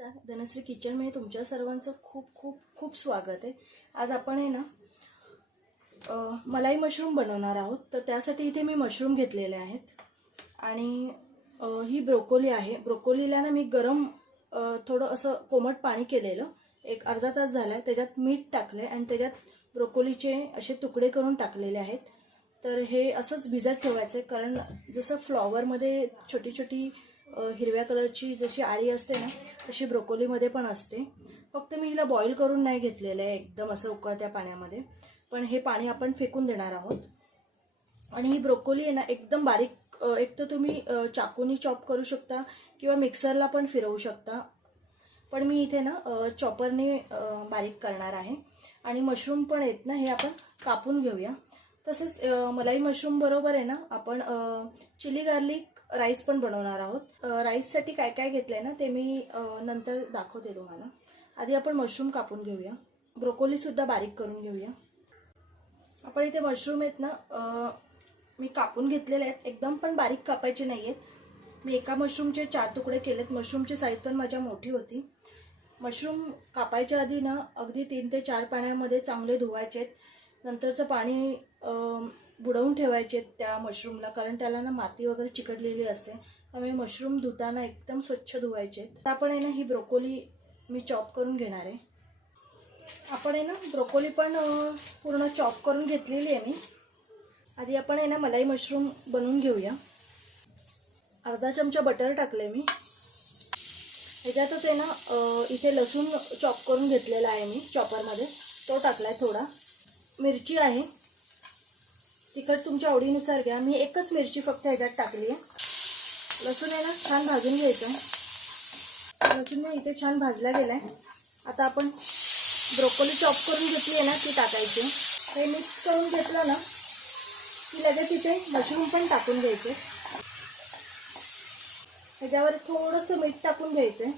नमस्कार. धनश्री किचनमध्ये तुमच्या सर्वांचं खूप खूप खूप स्वागत आहे. आज आपण आहे ना मलाई मशरूम बनवणार आहोत. तर त्यासाठी इथे मी मशरूम घेतलेले आहेत. आणि ही ब्रोकोली आहे. ब्रोकोलीला ना मी गरम थोडं असं कोमट पाणी केलेलं. एक अर्धा तास झाला आहे त्याच्यात मीठ टाकलं आहे आणि त्याच्यात ब्रोकोलीचे असे तुकडे करून टाकलेले आहेत. तर हे असंच भिजत ठेवायचं आहे कारण जसं फ्लॉवरमध्ये छोटी छोटी हिरव्या कलरची जशी आळी असते ना तशी ब्रोकोलीमध्ये पण असते. फक्त मी हिला बॉईल करून नाही घेतलेलं आहे एकदम असं उकळत्या पाण्यामध्ये. पण हे पाणी आपण फेकून देणार आहोत. आणि ही ब्रोकोली आहे ना एकदम बारीक एक तर तुम्ही चाकूनी चॉप करू शकता किंवा मिक्सरला पण फिरवू शकता. पण मी इथे ना चॉपरने बारीक करणार आहे. आणि मशरूम पण आहेत ना हे आपण कापून घेऊया. तसेच मलाई मशरूम बरोबर आहे ना आपण चिली गार्लिक राईस पण बनवणार आहोत. राईससाठी काय काय घेतलं आहे ना ते मी नंतर दाखवते तुम्हाला. आधी आपण मशरूम कापून घेऊया. ब्रोकोलीसुद्धा बारीक करून घेऊया. आपण इथे मशरूम आहेत ना मी कापून घेतलेले आहेत. एकदम पण बारीक कापायचे नाही आहेत मी एका मशरूमचे चार तुकडे केलेत. मशरूमची साईज पण माझ्या मोठी होती. मशरूम कापायच्या आधी ना अगदी तीन ते चार पाण्यामध्ये चांगले धुवायचे आहेत नंतरचं पाणी बुडवून ठेवायचे आहेत त्या मशरूमला कारण त्याला ना माती वगैरे चिकटलेली असते. त्यामुळे मशरूम धुताना एकदम स्वच्छ धुवायचे. आपण आहे ना ही ब्रोकोली मी चॉप करून घेणार आहे. आपण आहे ना ब्रोकोली पण पूर्ण चॉप करून घेतलेली आहे मी. आधी आपण आहे ना मलाई मशरूम बनवून घेऊया. अर्धा चमचा बटर टाकले मी. ह्याच्यातच आहे ना इथे लसूण चॉप करून घेतलेला आहे मी चॉपरमध्ये तो टाकला आहे थोडा. मिरची आहे. तिखट तुमच्या आवडीनुसार घ्या. मी एकच मिरची फक्त ह्याच्यात टाकली. आहे लसूण आहे ना छान भाजून घ्यायचं. लसूण ना इथे छान भाजला गेलाय. आता आपण ब्रोकोली चॉप करून घेतली आहे ना ती टाकायची. हे मिक्स करून घेतलं ना की लगेच इथे मशरूम पण टाकून घ्यायचे. ह्याच्यावर थोडंसं मीठ टाकून घ्यायचंय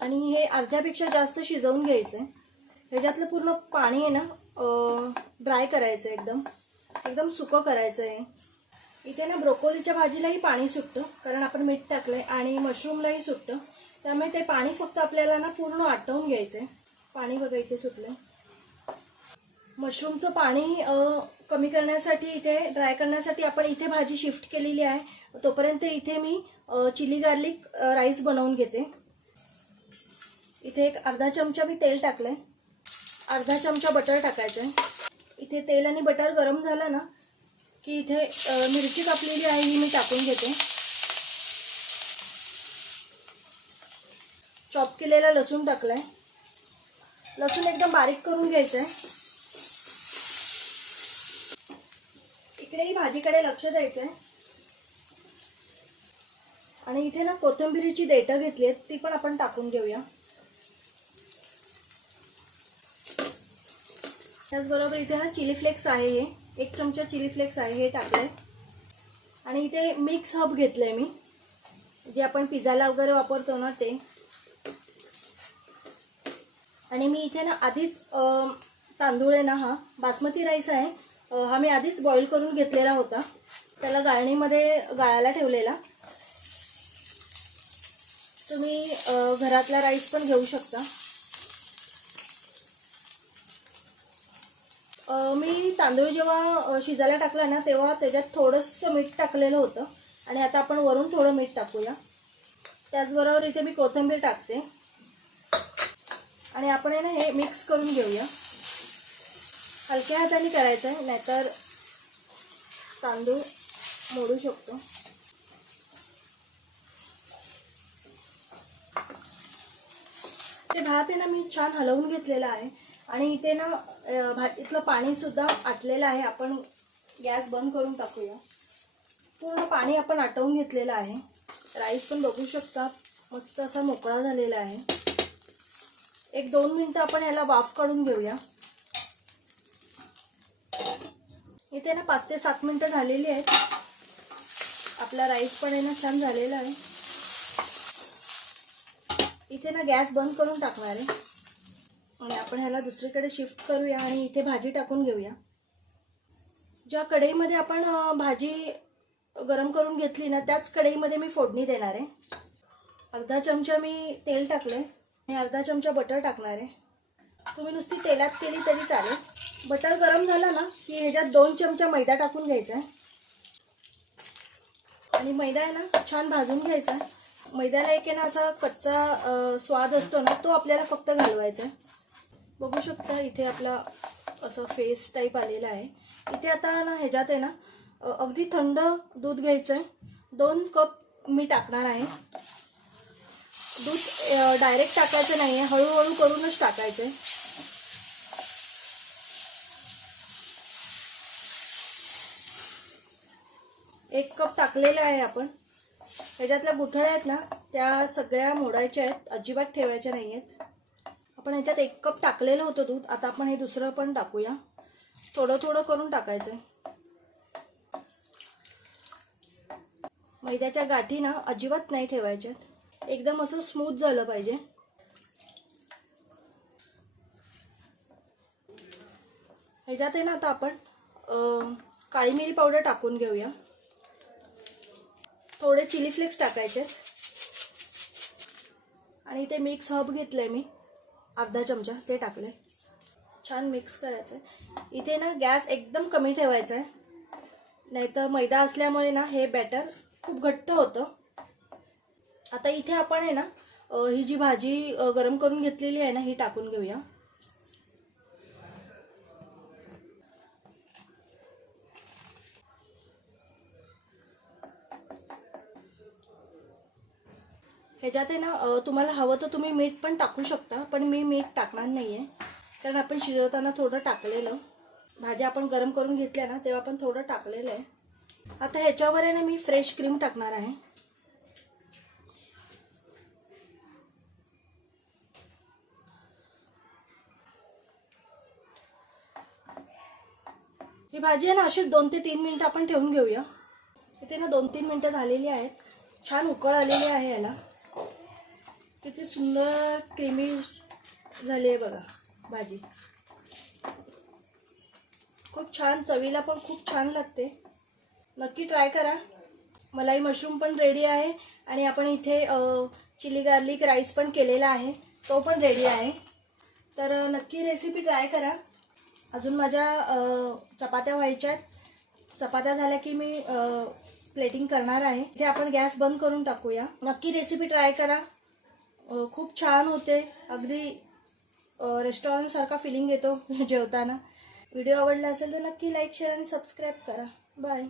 आणि हे अर्ध्यापेक्षा जास्त शिजवून घ्यायचंय ह्याच्यातलं पूर्ण पाणी आहे ना ड्राय करायचं एकदम. एकदम सुकं करायचं आहे इथे ना ब्रोकोलीच्या भाजीलाही पाणी सुटतं कारण आपण मीठ टाकलंय आणि मशरूमलाही सुटतं. त्यामुळे ते पाणी फक्त आपल्याला ना पूर्ण आटवून घ्यायचंय. पाणी बघा इथे सुटलंय. मशरूमचं पाणी कमी करण्यासाठी इथे ड्राय करण्यासाठी आपण इथे भाजी शिफ्ट केलेली आहे. तोपर्यंत इथे मी चिली गार्लिक राईस बनवून घेते. इथे एक अर्धा चमचा मी तेल टाकलंय. अर्धा चमचा बटर टाकायचं आहे इथे तेल आणि बटर गरम झालं ना की इथे मिरची कापलेली आहे ही मी टाकून घेते. चॉप केलेला लसूण टाकलाय. लसूण एकदम बारीक करून घ्यायचंय. इकडेही भाजीकडे लक्ष द्यायचंय. आणि इथे ना कोथिंबिरीची देठं घेतली आहेत ती पण आपण टाकून घेऊया. त्याचबरोबर इथे ना चिली फ्लेक्स आहे हे. एक चमचा चिली फ्लेक्स आहे हे टाकलंय. आणि इथे मिक्स हब घेतलंय मी. जे आपण पिझ्झाला वगैरे वापरतो ना ते. आणि मी इथे ना आधीच तांदूळ आहे ना हा बासमती राईस आहे. हा मी आधीच बॉईल करून घेतलेला होता. त्याला गाळणीमध्ये गाळायला ठेवलेला. तुम्ही घरातला राईस पण घेऊ शकता. मी तांदूळ जेव्हा शिजायला टाकला ना तेव्हा त्याच्यात थोडंसं मीठ टाकलेलं होतं. आणि आता आपण वरून थोडं मीठ टाकूया. त्याचबरोबर इथे मी कोथिंबीर टाकते. आणि आपण आहे ना हे मिक्स करून घेऊया. हलक्या हाताने करायचं आहे नाहीतर तांदूळ मोडू शकतो. ते भात आहे ना मी छान हलवून घेतलेलं आहे. आणि इथे ना अं, भाजीतलं पाणी सुद्धा आटलेलं आहे. आपण गॅस बंद करून टाकूया. पूर्ण पाणी आपण आटवून घेतलेलं आहे. राईस पण बघू शकता मस्त असा मोकळा झालेला आहे. एक दोन मिनटं आपण याला वाफ काढून घेऊया. इथे ना पाच ते सात मिनटं झालेली आहेत. आपला राईस पण आहे ना छान झालेला आहे. इथे ना गॅस बंद करून टाकणार आहे. आणि आपण ह्याला दुसरीकडे शिफ्ट करूया आणि इथे भाजी टाकून घेऊया. ज्या कढईमध्ये आपण भाजी गरम करून घेतली ना त्याच कढईमध्ये मी फोडणी देणार आहे. अर्धा चमचा मी तेल टाकलं आहे आणि अर्धा चमचा बटर टाकणार आहे. तुम्ही नुसती तेलात केली तरी चालेल. बटर गरम झालं ना की ह्याच्यात दोन चमचा मैदा टाकून घ्यायचा आहे. आणि मैदा आहे ना छान भाजून घ्यायचा आहे. मैद्याला एक आहे ना असा कच्चा स्वाद असतो ना तो आपल्याला फक्त घालवायचा आहे. बघू शकता इथे आपला असं फेस टाईप आलेला आहे. इथे आता ना ह्याच्यात आहे ना अगदी थंड दूध घ्यायचं आहे दोन कप मी टाकणार आहे. दूध डायरेक्ट टाकायचं नाही आहे हळूहळू करूनच टाकायचं आहे एक कप टाकलेला आहे आपण. ह्याच्यातल्या गुठळ्या आहेत ना त्या सगळ्या मोडायच्या आहेत अजिबात ठेवायच्या नाही आहेत आपण ह्याच्यात एक कप टाकलेलं होतं दूध. आता आपण हे दुसरं पण टाकूया. थोडं थोडं करून टाकायचं आहे मैद्याच्या गाठी ना अजिबात नाही ठेवायच्यात. एकदम असं स्मूथ झालं पाहिजे. ह्याच्यात आहे ना आता आपण काळी मिरी पावडर टाकून घेऊया. थोडे चिली फ्लेक्स टाकायचे आणि ते मिक्स हब घेतलंय मी. अर्धा चमचा ते टाकले छान मिक्स करायचं आहे इथे ना गॅस एकदम कमी ठेवायचा आहे नाहीतर मैदा असल्यामुळे ना हे बॅटर खूप घट्ट होतं. आता इथे आपण आहे ना ही जी भाजी गरम करून घेतलेली आहे ना ही टाकून घेऊया. ह्याच्यात आहे ना तुम्हाला हवं तर तुम्ही मीठ पण टाकू शकता पण मी मीठ टाकणार नाही आहे कारण आपण शिजवताना थोडं टाकलेलं. भाज्या आपण गरम करून घेतल्या ना तेव्हा आपण थोडं टाकलेलं आहे. आता ह्याच्यावर आहे ना मी फ्रेश क्रीम टाकणार आहे. ही भाजी आहे ना अशीच दोन ते तीन मिनटं आपण ठेवून घेऊया. इथे ना दोन तीन मिनटं झालेली आहेत. छान उकळ आलेली आहे याला. किती सुंदर क्रीमी झाली आहे बघा भाजी. खूप छान चवीला पण खूप छान लागते. नक्की ट्राय करा. मलाई मशरूम पण रेडी आहे आणि आपण इथे चिली गार्लिक राईस पण केलेला आहे. तो पण रेडी आहे. तर नक्की रेसिपी ट्राय करा. अजून माझ्या चपात्या व्हायच्या आहेत. चपात्या झाल्या की मी प्लेटिंग करणार आहे. इथे आपण गॅस बंद करून टाकूया. नक्की रेसिपी ट्राय करा. खूप छान होते. अगदी रेस्टॉरंटसारखा फिलिंग येतो जेवताना. व्हिडिओ आवडला असेल तर नक्की लाईक शेअर आणि सबस्क्राईब करा. बाय